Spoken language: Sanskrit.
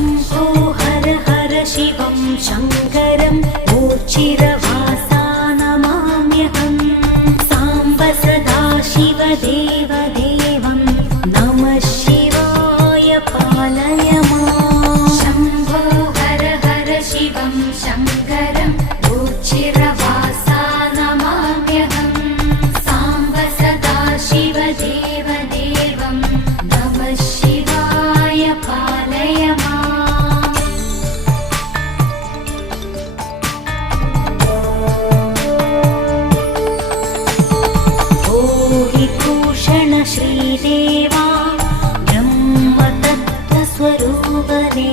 शम्भो हर हर शिवं शङ्करं मूर्च्छिरवासा नमाम्यहम् साम्ब सदा शिव देवदेवं नमः शिवाय पालय माम् शम्भो हर हर शिवं शङ्करं मूर्च्छिरवासा नमाम्यहम् साम्ब सदा शिव देवदेवं नमः शिवाय पालय माम् ओ हि भूषण श्रीदेवा ब्रह्मतत्त्वस्वरूपने